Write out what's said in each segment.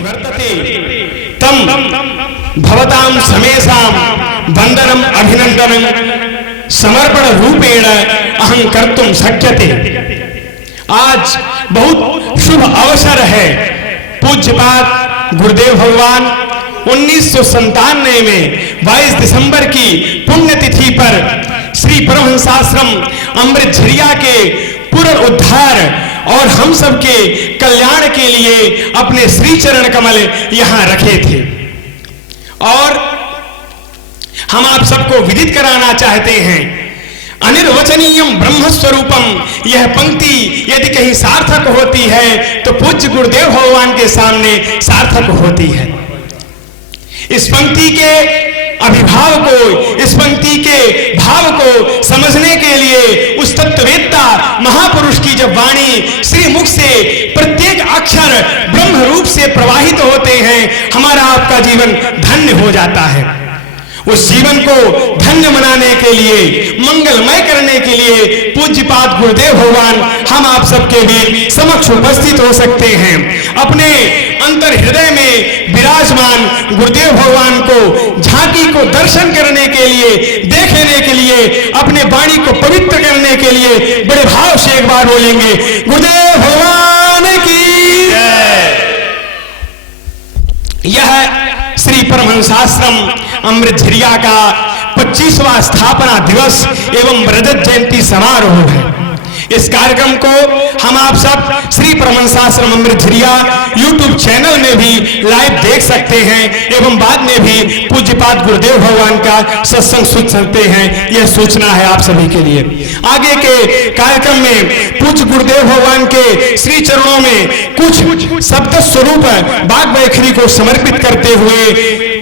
वर्तते तम भवतां समेषां वंदनम अभिनंदनम समर्पण रूपेण अहं कर्तुं शक्यते। आज बहुत शुभ अवसर है। पूज्यपाद गुरुदेव भगवान 1997 में 22 दिसंबर की पुण्यतिथि पर श्री परमहंसाश्रम अमृतझरिया के पुनरुद्धार और हम सबके कल्याण के लिए अपने श्री चरण कमल यहां रखे थे और हम आप सबको विदित कराना चाहते हैं। अनिर्वचनीयम ब्रह्म स्वरूपम, यह पंक्ति यदि कहीं सार्थक होती है तो पूज्य गुरुदेव भगवान के सामने सार्थक होती है। इस पंक्ति के अभिभाव को, इस पंक्ति के भाव को समझने के लिए उस तत्ववेत्ता महापुरुष की जब वाणी श्री मुख से प्रत्येक अक्षर ब्रह्म रूप से प्रवाहित होते हैं, हमारा आपका जीवन धन्य हो जाता है। उस जीवन को धन्य बनाने के लिए, मंगलमय करने के लिए पूज्यपाद गुरुदेव भगवान हम आप सबके भी समक्ष उपस्थित हो सकते हैं। अपने अंतर हृदय में विराजमान गुरुदेव भगवान को झांकी को दर्शन करने के लिए, देखने के लिए, अपने वाणी को पवित्र करने के लिए बड़े भाव से एक बार बोलेंगे गुरुदेव भगवान की जय। यह श्री परमहंसाश्रम अमृतझरिया का 25वां स्थापना दिवस एवं रजत जयंती समारोह है। इस कार्यक्रम को हम आप सब श्री परमहंसाश्रम अमृतझरिया YouTube चैनल में भी लाइव देख सकते हैं एवं बाद में भी पूज्यपाद गुरुदेव भगवान का सत्संग सुन सकते हैं। यह सूचना है आप सभी के लिए। आगे के कार्यक्रम में पूज्य गुरुदेव भगवान के श्री चरणों में कुछ शब्द स्वरूप बाग बैखरी को समर्पित करते हुए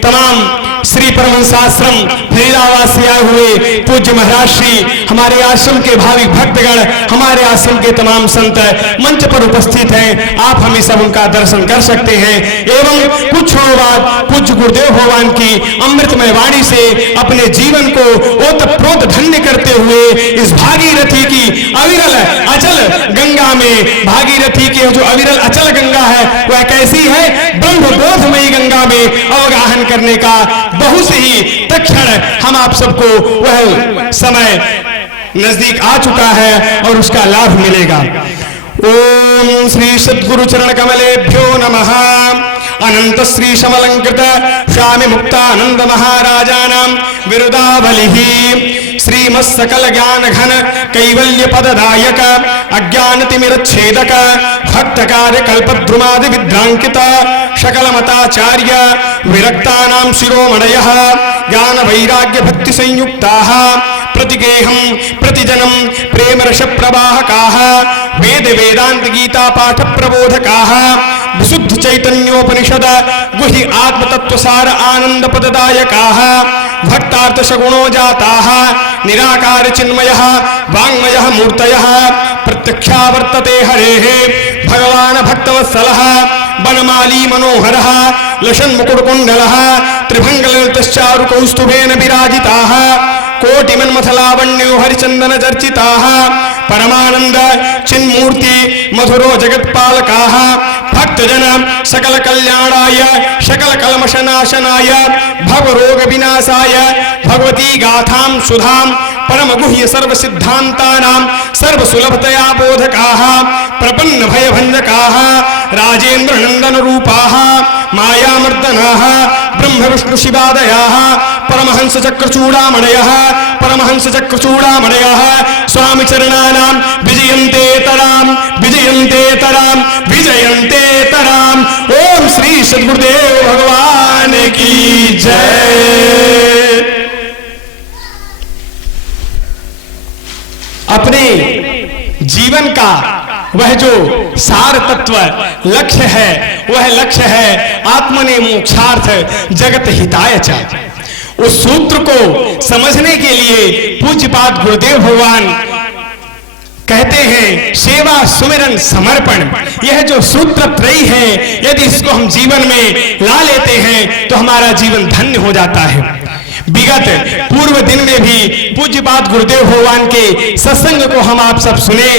तमाम श्री परमहंसाश्रम फरीदाबाद से आए हुए पूज्य महाराज श्री, हमारे आश्रम के भाविक भक्तगण, हमारे आश्रम के तमाम संत मंच पर उपस्थित हैं। आप हमें सब उनका दर्शन कर सकते हैं एवं कुछ क्षणों बाद पूज्य गुरुदेव भगवान की अमृतमय वाणी से अपने जीवन को ओतप्रोत धन्य करते हुए इस भागीरथी की अविरल अचल गंगा में, भागीरथी की जो अविरल अचल गंगा है वह कैसी है, ब्रह्मबोधमयी गंगा में अवगाहन करने का बहुत ही तत्क्षण हम आप सबको वह समय नजदीक आ चुका है और उसका लाभ मिलेगा। ओम श्री सद्गुरु चरण कमलेभ्यो नमः। अनंत श्री समलंकृत स्वामी मुक्तानंद महाराजानां विरुदावलिः श्रीमत्सकल ज्ञान घन कैवल्य पददायक अज्ञानतिमिरच्छेदक भक्त कार्य कल्पद्रुमादि विद्रांकित सकल मताचार्य विरक्तानां शिरोमणयः ज्ञान वैराग्य भक्ति संयुक्ताः प्रतिगेहं प्रतिजनं प्रेम रस प्रवाहकाः वेद वेदांत गीता पाठ प्रबोधकाः विशुद्ध चैतन्योपनिषद गुहि आत्मतत्वसार आनंद पददायकाः भक्तार्थ सगुणो जाताः निराकार चिन्मयः वाङ्मयः मूर्तयः प्रत्यक्षावर्तते हरेः भगवान् भक्तवत्सलः वनमाली मनोहरः लसन् मुकुटकुण्डलः त्रिभंगललितश्चारु कौस्तुभेन विराजिताः कोटिमन्मथलावण्यो हरिचंदन चर्चिताः परमानंद चिन्मूर्ति मधुरो जगत्पालकाः भक्तजन सकल कल्याणाय सकल कल्मषनाशनाय भवरोग विनाशाय भगवती गाथां सुधां परम गुह्य सर्व सिद्धांतानां सर्व सुलभतया बोधकाः प्रपन्न भय भंजकाः राजेंद्र नंदन रूपाः मायामर्दनाः ब्रह्म विष्णु शिवादयाः परमहंस चक्रचूड़ामणयः परमहंस चक्रचूड़ामणयः स्वामी चरणानां विजयन्ते तराम विजयन्ते तराम विजयन्ते तराम। ओम श्री सद्गुरुदेव भगवान की जय। अपने जीवन का वह जो सार तत्व लक्ष्य है वह लक्ष्य है आत्मने मोक्षार्थ जगत हिताय च। उस सूत्र को समझने के लिए पूज्यपाद गुरुदेव भगवान कहते हैं सेवा सुमिरन समर्पण। यह जो सूत्र त्रयी है यदि इसको हम जीवन में ला लेते हैं तो हमारा जीवन धन्य हो जाता है। विगत पूर्व दिन में भी पूज्यपाद गुरुदेव भगवान के सत्संग को हम आप सब सुने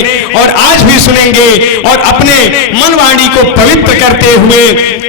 और आज भी सुनेंगे और अपने मन वाणी को पवित्र करते हुए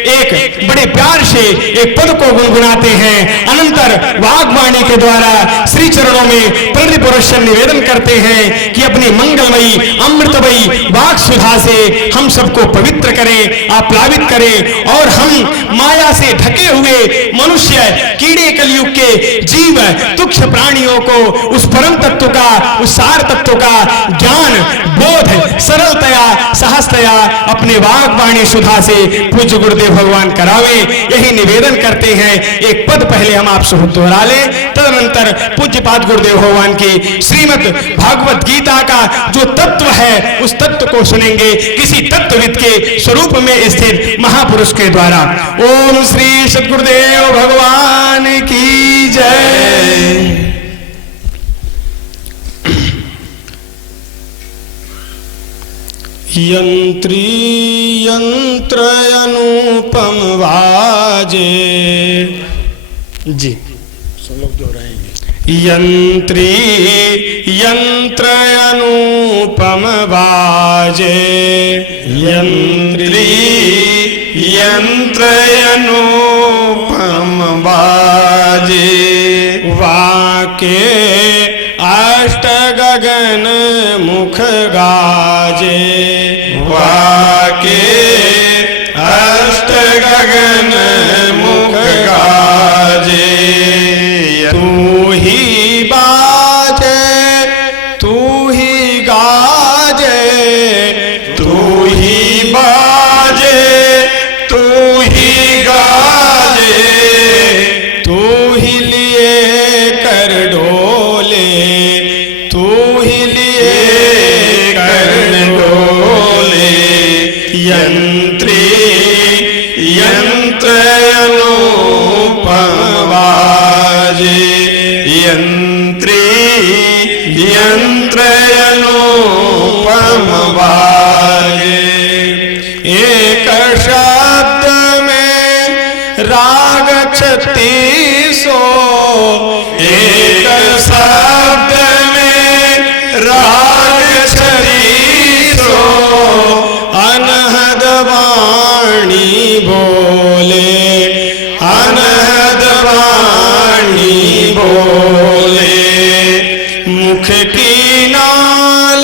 एक बड़े प्यार से एक पद को गुनगुनाते हैं। अनंतर वाग्वाणी के द्वारा श्री चरणों में प्रतिपुरुषन निवेदन करते हैं कि अपनी मंगलमयी अमृतमयी वाक सुधा से हम सबको पवित्र करें, आप्लावित करें और हम माया से ढके हुए मनुष्य कीड़े कलयुग के जीव तुच्छ प्राणियों को उस परम तत्व का, उस सार तत्व का ज्ञान बोध सरलतया सहजतया अपने वाग्वाणी सुधा से पूज्य गुरुदेव भगवान करावे, यही निवेदन करते हैं। एक पद पहले हम आप सब दोहरा लें, तदनंतर पूज्यपाद गुरुदेव भगवान की श्रीमद् भागवत गीता का जो तत्व है उस तत्व को सुनेंगे किसी तत्वविद के स्वरूप में स्थित महापुरुष के द्वारा। ओम श्री सद्गुरुदेव भगवान की जय। यंत्री यंत्र अनुपम वाजे, जी सब लोग दोहराएंगे। यंत्री यंत्र अनुपम वाजे, यंत्री यंत्र अनुपम वाजे, वाके अष्ट गगन मुख गाजे, वाके अष्ट गगन मुख गाजे। तू ही बाजे तू ही गाजे, तू ही बाजे तू ही गाजे, तू ही लिए कर डोले, तू ही लिए कर डोले। यंत्री यंत्र अनुपम वाजे, यंत्री यंत्र अनुपम वाजे। एक शब्द में राग 3600, एक शब्द में राग 3600, अनहद वाणी बोले, अनहद वाणी बोले। मुख की नाल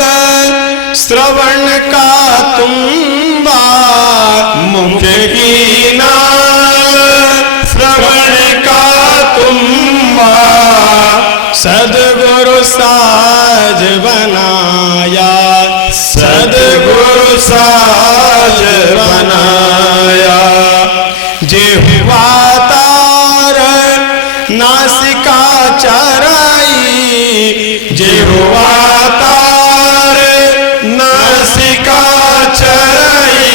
श्रवण का तुम्बा, मुख की नाल श्रवण का तुम्बा। सद्गुरु साज बनाया, सद्गुरु साज बनाया। जिह्वा तार नासिका चराई, जिह्वा तार नासिका चराई।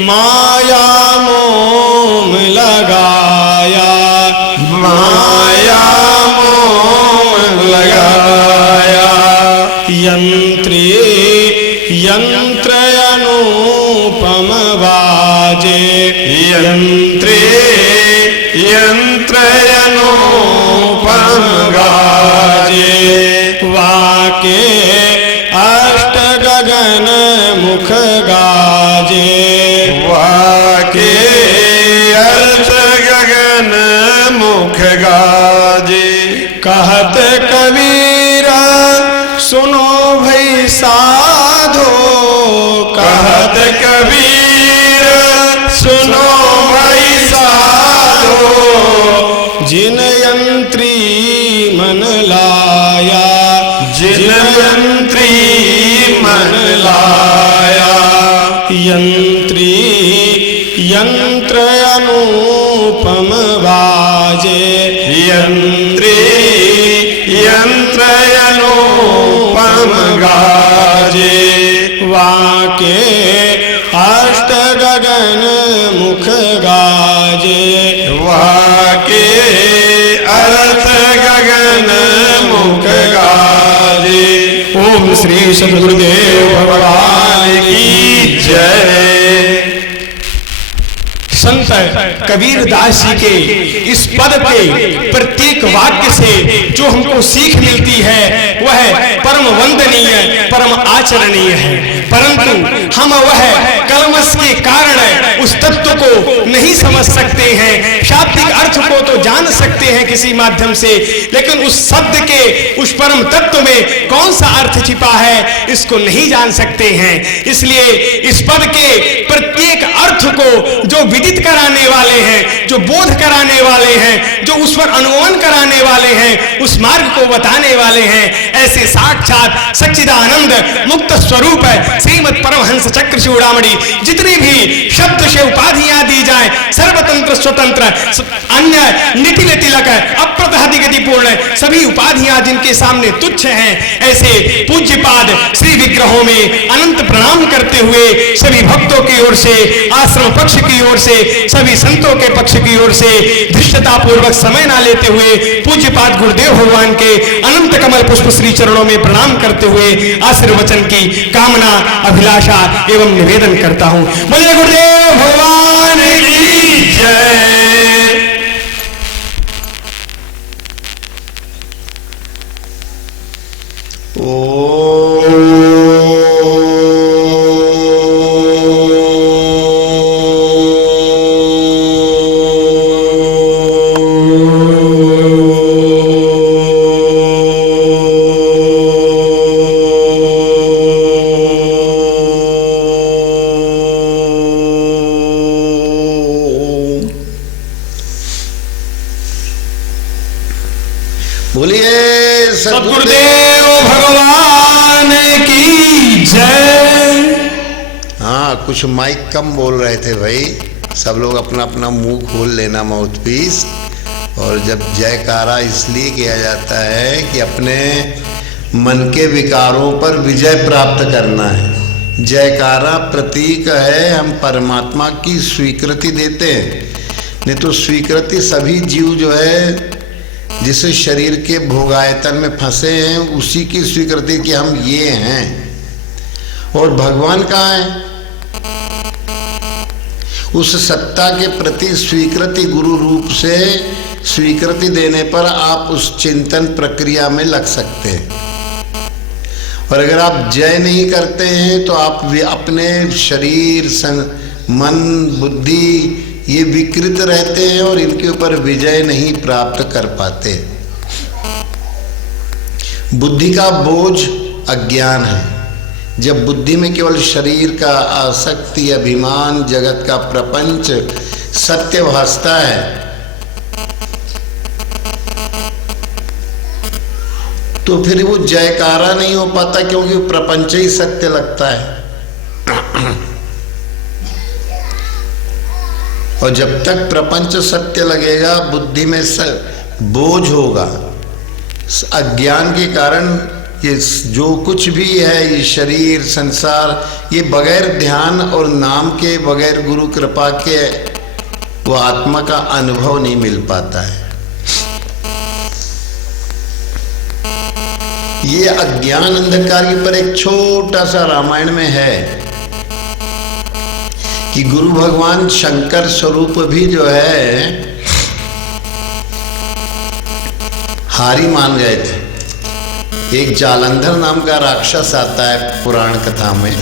माया मोम लगाया, माया मोम लगाया। यंत्री यंत्र अनुपम वाजे, यंत्री यंत्र अनुपम गाजे। वाके अष्ट गगन मुख गाजे, वाके अष्ट गगन मुख गाजे। कहत कबीरा सुनो भई साधो, कहत कबीर सुनो भई साधो। जिन यंत्री मन लाया, जिन यंत्री मन लाया। यंत्री यंत्र अनुपम वाजे, यंत्री यंत्र अनुपम गाजे। वाके अष्ट गगन मुख गाजे, वाके अष्ट गगन मुख गाजे। ओम श्री सद्गुरुदेव भगवान की जय। संत कबीर दास जी के इस पद के प्रत्येक वाक्य से जो हमको सीख मिलती है वह परम वंदनीय, परम आचरणीय है। परंतु हम वह कलमश के कारण उस तत्व को नहीं समझ सकते हैं। शाब्दिक अर्थ को तो जान सकते हैं किसी माध्यम से, लेकिन उस शब्द के उस परम तत्व में कौन सा अर्थ छिपा है इसको नहीं जान सकते हैं। इसलिए इस पद के प्रत्येक अर्थ को जो विदित कराने वाले हैं, जो बोध कराने वाले हैं, जो उस पर अनुमान कराने वाले हैं, उस मार्ग को बताने वाले हैं, ऐसे साक्षात सच्चिदानंद मुक्त स्वरूप श्रीमद परमहंस चक्र चूड़ामणि जितनी भी शब्द से उपाधियां दी जाए, सर्वतंत्र स्वतंत्र अन्य निटिल तिलक अप्रतिहति पूर्ण सभी उपाधियां जिनके सामने तुच्छ हैं, ऐसे पूज्यपाद श्री विग्रहों में अनंत प्रणाम करते हुए सभी भक्तों की ओर से, आश्रम पक्ष की ओर से, सभी संतों के पक्ष की ओर से धृष्टता पूर्वक समय ना लेते हुए पूज्यपाद गुरुदेव भगवान के अनंत कमल पुष्प श्री चरणों में प्रणाम करते हुए आशीर्वचन की कामना, अभिलाषा एवं निवेदन करता हूं। बोलिए गुरुदेव भगवान की जय। सद्गुरुदेव भगवान की जय। हाँ, कुछ माइक कम बोल रहे थे भाई, सब लोग अपना अपना मुंह खोल लेना माउथ पीस। और जब जयकारा इसलिए किया जाता है कि अपने मन के विकारों पर विजय प्राप्त करना है। जयकारा प्रतीक है, हम परमात्मा की स्वीकृति देते हैं। नहीं तो स्वीकृति सभी जीव जो है जिस शरीर के भोगायतन में फंसे हैं उसी की स्वीकृति कि हम ये हैं। और भगवान कहाँ है? उस सत्ता के प्रति स्वीकृति गुरु रूप से स्वीकृति देने पर आप उस चिंतन प्रक्रिया में लग सकते हैं। और अगर आप जय नहीं करते हैं तो आप अपने शरीर, मन, बुद्धि ये विकृत रहते हैं और इनके ऊपर विजय नहीं प्राप्त कर पाते। बुद्धि का बोझ अज्ञान है। जब बुद्धि में केवल शरीर का आसक्ति, अभिमान, जगत का प्रपंच सत्य भासता है तो फिर वो जयकारा नहीं हो पाता, क्योंकि प्रपंच ही सत्य लगता है। और जब तक प्रपंच सत्य लगेगा, बुद्धि में बोझ होगा। अज्ञान के कारण ये जो कुछ भी है, ये शरीर, संसार, ये बगैर ध्यान और नाम के, बगैर गुरु कृपा के वो आत्मा का अनुभव नहीं मिल पाता है। ये अज्ञान अंधकार के ऊपर एक छोटा सा रामायण में है कि गुरु भगवान शंकर स्वरूप भी जो है हारी मान गए थे। एक जालंधर नाम का राक्षस आता है पुराण कथा में।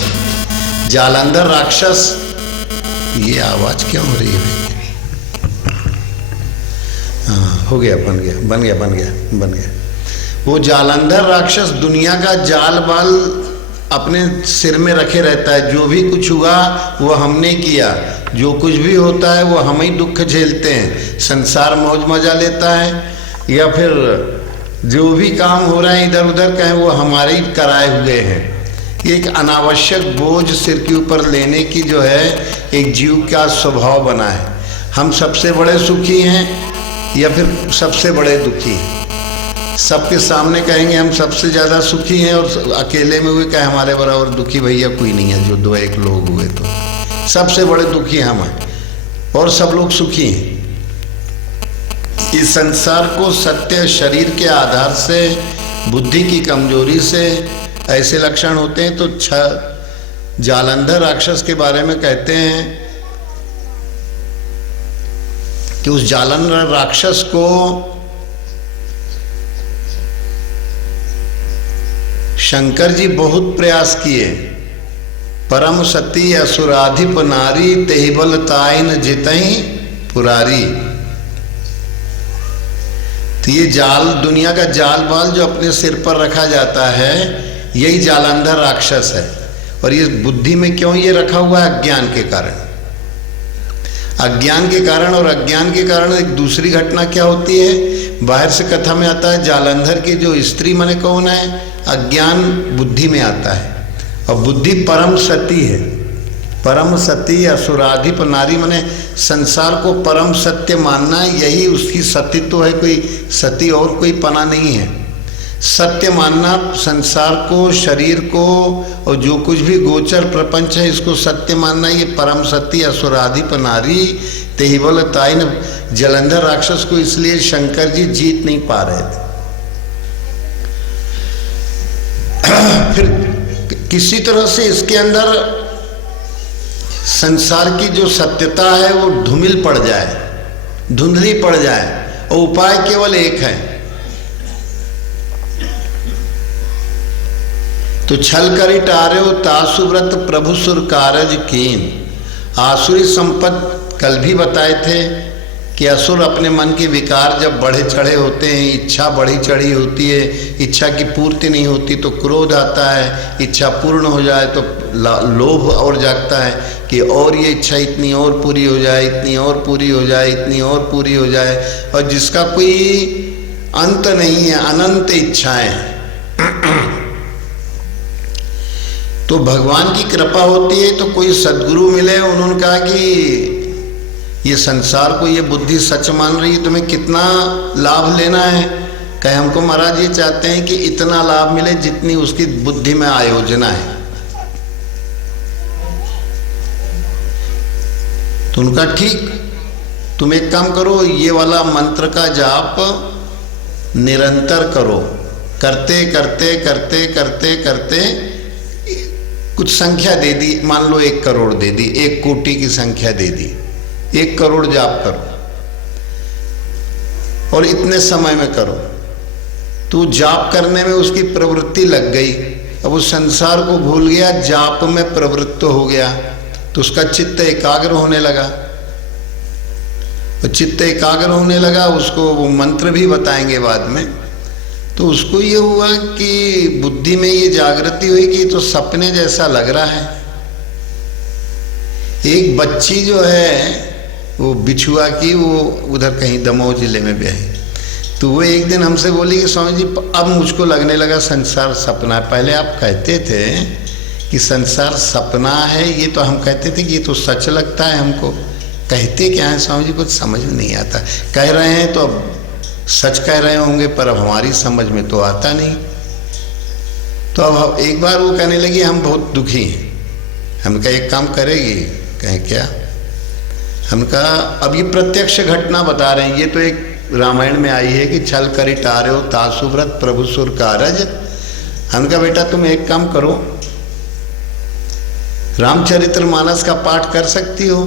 जालंधर राक्षस, ये आवाज क्यों हो रही है? हाँ, हो गया, बन गया। वो जालंधर राक्षस दुनिया का जाल बाल अपने सिर में रखे रहता है। जो भी कुछ हुआ वो हमने किया, जो कुछ भी होता है वो हम ही दुख झेलते हैं। संसार मौज मजा लेता है, या फिर जो भी काम हो रहा है इधर उधर कहें वो हमारे ही कराए हुए हैं। एक अनावश्यक बोझ सिर के ऊपर लेने की जो है एक जीव का स्वभाव बना है। हम सबसे बड़े सुखी हैं या फिर सबसे बड़े दुखी हैं? सबके सामने कहेंगे हम सबसे ज़्यादा सुखी हैं, और अकेले में हुए कहे हमारे बराबर दुखी भैया कोई नहीं है। जो 2-1 लोग हुए तो सबसे बड़े दुखी हम हैं और सब लोग सुखी हैं। इस संसार को सत्य शरीर के आधार से, बुद्धि की कमजोरी से ऐसे लक्षण होते हैं। तो जालंधर राक्षस के बारे में कहते हैं कि उस जालंधर राक्षस को शंकर जी बहुत प्रयास किए। परम सती असुराधिप नारी तेहिबल ताइन जितई पुरारी। तो ये जाल, दुनिया का जाल बाल जो अपने सिर पर रखा जाता है, यही जालंधर राक्षस है। और ये बुद्धि में क्यों ये रखा हुआ है? अज्ञान के कारण। अज्ञान के कारण, और अज्ञान के कारण एक दूसरी घटना क्या होती है, बाहर से कथा में आता है जालंधर की जो स्त्री माने कौन है? अज्ञान बुद्धि में आता है। और बुद्धि परम सती है। परम सती असुराधिप नारी माने संसार को परम सत्य मानना, यही उसकी सतीत्व है। कोई सती और कोई पना नहीं है। सत्य मानना संसार को, शरीर को, और जो कुछ भी गोचर प्रपंच है इसको सत्य मानना, ये परम सती असुराधिप नारी तेहिबल ताइन। जालंधर राक्षस को इसलिए शंकर जी जीत नहीं पा रहे थे। फिर किसी तरह से इसके अंदर संसार की जो सत्यता है वो धूमिल पड़ जाए, धुंधली पड़ जाए, और उपाय केवल एक है। तो छल करी टार्यो तासुव्रत प्रभु सुर कारज कीन। आसुरी संपद कल भी बताए थे कि असुर अपने मन के विकार जब बढ़े चढ़े होते हैं, इच्छा बढ़ी चढ़ी होती है, इच्छा की पूर्ति नहीं होती तो क्रोध आता है, इच्छा पूर्ण हो जाए तो लोभ और जागता है कि और ये इच्छा इतनी और पूरी हो जाए, इतनी और पूरी हो जाए, इतनी और पूरी हो जाए। और जिसका कोई अंत नहीं है, अनंत इच्छाएं। तो भगवान की कृपा होती है तो कोई सद्गुरु मिले, उन्होंने कहा कि ये संसार को ये बुद्धि सच मान रही है, तुम्हें कितना लाभ लेना है? कहे हमको महाराज ये चाहते हैं कि इतना लाभ मिले जितनी उसकी बुद्धि में आयोजना है। तो उनका ठीक, तुम एक काम करो, ये वाला मंत्र का जाप निरंतर करो। करते करते करते करते करते कुछ संख्या दे दी, मान लो 1 करोड़ दे दी, 1 कोटि की संख्या दे दी, 1 करोड़ जाप करो और इतने समय में करो। तो जाप करने में उसकी प्रवृत्ति लग गई, अब वो संसार को भूल गया, जाप में प्रवृत्त हो गया, तो उसका चित्त एकाग्र होने लगा। और चित्त एकाग्र होने लगा, उसको वो मंत्र भी बताएंगे बाद में। तो उसको ये हुआ कि बुद्धि में ये जागृति हुई कि तो सपने जैसा लग रहा है। एक बच्ची जो है वो बिछुआ की, वो उधर कहीं दमोह जिले में ब्याही, तो वो एक दिन हमसे बोली कि स्वामी जी अब मुझको लगने लगा संसार सपना है। पहले आप कहते थे कि संसार सपना है, ये तो हम कहते थे कि ये तो सच लगता है हमको। कहते क्या है स्वामी जी, कुछ समझ में नहीं आता। कह रहे हैं तो अब सच कह रहे होंगे, पर अब हमारी समझ में तो आता नहीं। तो अब एक बार वो कहने लगी हम बहुत दुखी हैं। हम कहा एक काम करेगी? कहें क्या? हम कहा अब ये प्रत्यक्ष घटना बता रहे हैं, ये तो एक रामायण में आई है कि छल करी टार्यो तासुव्रत प्रभु सुर कारज। हम कहा बेटा तुम एक काम करो, रामचरितमानस का पाठ कर सकती हो,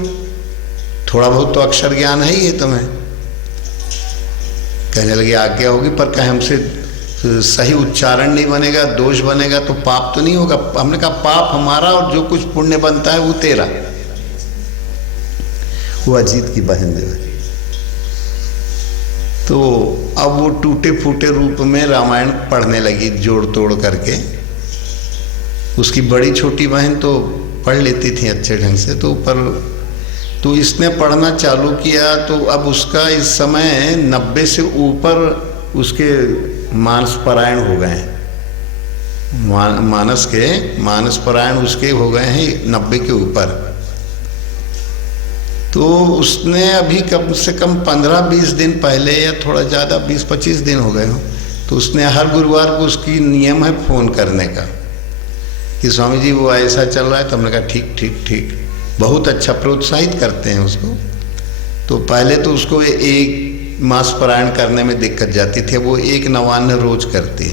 थोड़ा बहुत तो अक्षर ज्ञान है ही है तुम्हें। कहने लगे आज्ञा होगी, पर कहे हमसे सही उच्चारण नहीं बनेगा, दोष बनेगा तो पाप तो नहीं होगा। हमने कहा पाप हमारा और जो कुछ पुण्य बनता है वो तेरा। वो अजीत की बहन जो है, तो अब वो टूटे फूटे रूप में रामायण पढ़ने लगी जोड़ तोड़ करके। उसकी बड़ी छोटी बहन तो पढ़ लेती थी अच्छे ढंग से, तो इसने पढ़ना चालू किया। तो अब उसका इस समय 90 से ऊपर उसके मानस परायण हो गए हैं। मानस परायण उसके हो गए हैं 90 के ऊपर। तो उसने अभी कम से कम 15-20 दिन पहले, या थोड़ा ज़्यादा 20-25 दिन हो गए हो, तो उसने हर गुरुवार को, उसकी नियम है फ़ोन करने का कि स्वामी जी वो ऐसा चल रहा है। तो हमने कहा ठीक ठीक ठीक, बहुत अच्छा, प्रोत्साहित करते हैं उसको। तो पहले तो उसको 1 मास पारायण करने में दिक्कत जाती थी, वो 1 नवान्न रोज करती।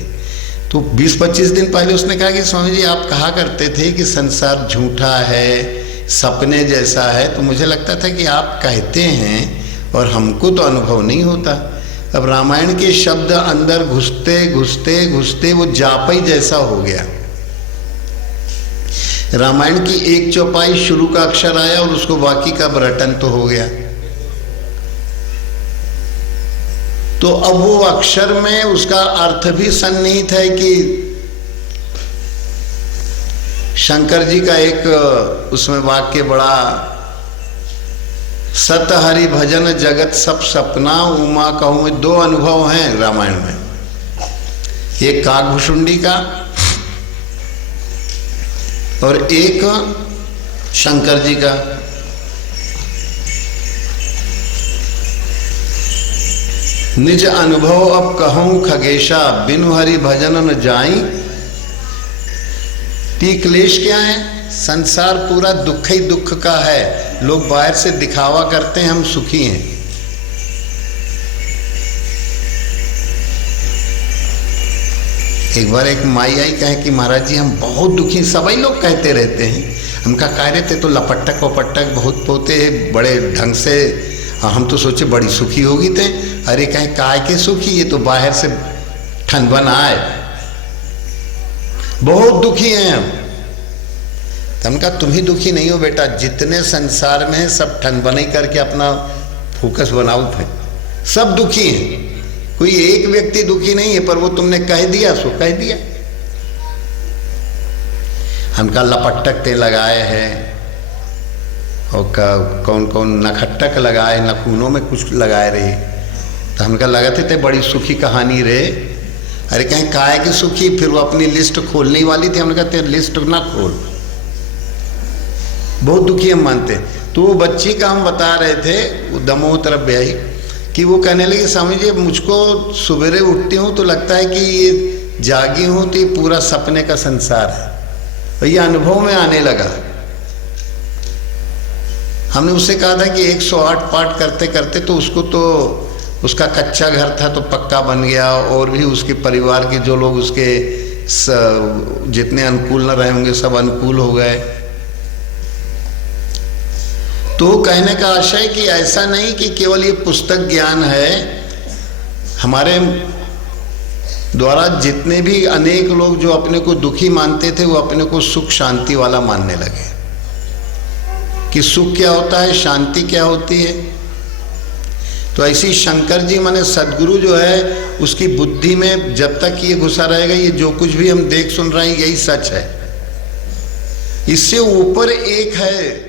तो 20-25 दिन पहले उसने कहा कि स्वामी जी आप कहा करते थे कि संसार झूठा है, सपने जैसा है। तो मुझे लगता था कि आप कहते हैं और हमको तो अनुभव नहीं होता। अब रामायण के शब्द अंदर घुसते घुसते घुसते वो जापई जैसा हो गया। रामायण की एक चौपाई शुरू का अक्षर आया और उसको बाकी का रटन तो हो गया। तो अब वो अक्षर में उसका अर्थ भी सन्निहित है कि शंकर जी का एक उसमें वाक्य बड़ा, सत हरि भजन जगत सब सपना उमा कहूँ, दो अनुभव हैं रामायण में, एक काकभुषुंडी का और एक शंकर जी का। निज अनुभव अब कहूँ खगेशा, बिनु हरि भजन न जाई। ती क्लेश क्या है? संसार पूरा दुख ही दुख का है। लोग बाहर से दिखावा करते हैं हम सुखी हैं। एक बार एक माई आई, कहे कि महाराज जी हम बहुत दुखी, सभी लोग कहते रहते हैं। उनका कार्य थे तो लपट्टक वपट्टक बहुत पोते बड़े ढंग से, हम तो सोचे बड़ी सुखी होगी थे। अरे कहें काय के सुखी, ये तो बाहर से ठनबन आए, बहुत दुखी हैं हम। तो हमने कहा तुम ही दुखी नहीं हो बेटा, जितने संसार में है सब ठनबन ही करके अपना फोकस बनाओ थे, सब दुखी हैं, कोई एक व्यक्ति दुखी नहीं है। पर वो तुमने कह दिया सो कह दिया। हमका लपट्टक ते लगाए हैं और कौन कौन नखट्टक लगाए, नखूनों में कुछ लगाए रहे। तो हमका लगा थे बड़ी सुखी कहानी रे। अरे कहीं काय की सुखी, फिर वो अपनी लिस्ट खोलने वाली थी। हमने कहा तेरे लिस्ट ना खोल, बहुत दुखी हम मानते। तो वो बच्ची का हम बता रहे थे, वो दमोह तरफ ब्याही, कि वो कहने लगी स्वामी जी मुझको सवेरे उठती हूँ तो लगता है कि ये जागी हूँ तो ये पूरा सपने का संसार है, और ये अनुभव में आने लगा। हमने उससे कहा था कि 108 पाठ करते करते तो उसको तो उसका कच्चा घर था तो पक्का बन गया, और भी उसके परिवार के जो लोग उसके जितने अनुकूल न रहे होंगे सब अनुकूल हो गए। तो कहने का आशय कि ऐसा नहीं कि केवल ये पुस्तक ज्ञान है, हमारे द्वारा जितने भी अनेक लोग जो अपने को दुखी मानते थे वो अपने को सुख शांति वाला मानने लगे कि सुख क्या होता है, शांति क्या होती है। तो ऐसी शंकर जी माने सदगुरु जो है उसकी बुद्धि में जब तक ये घुसा रहेगा, ये जो कुछ भी हम देख सुन रहे हैं यही सच है। इससे ऊपर एक है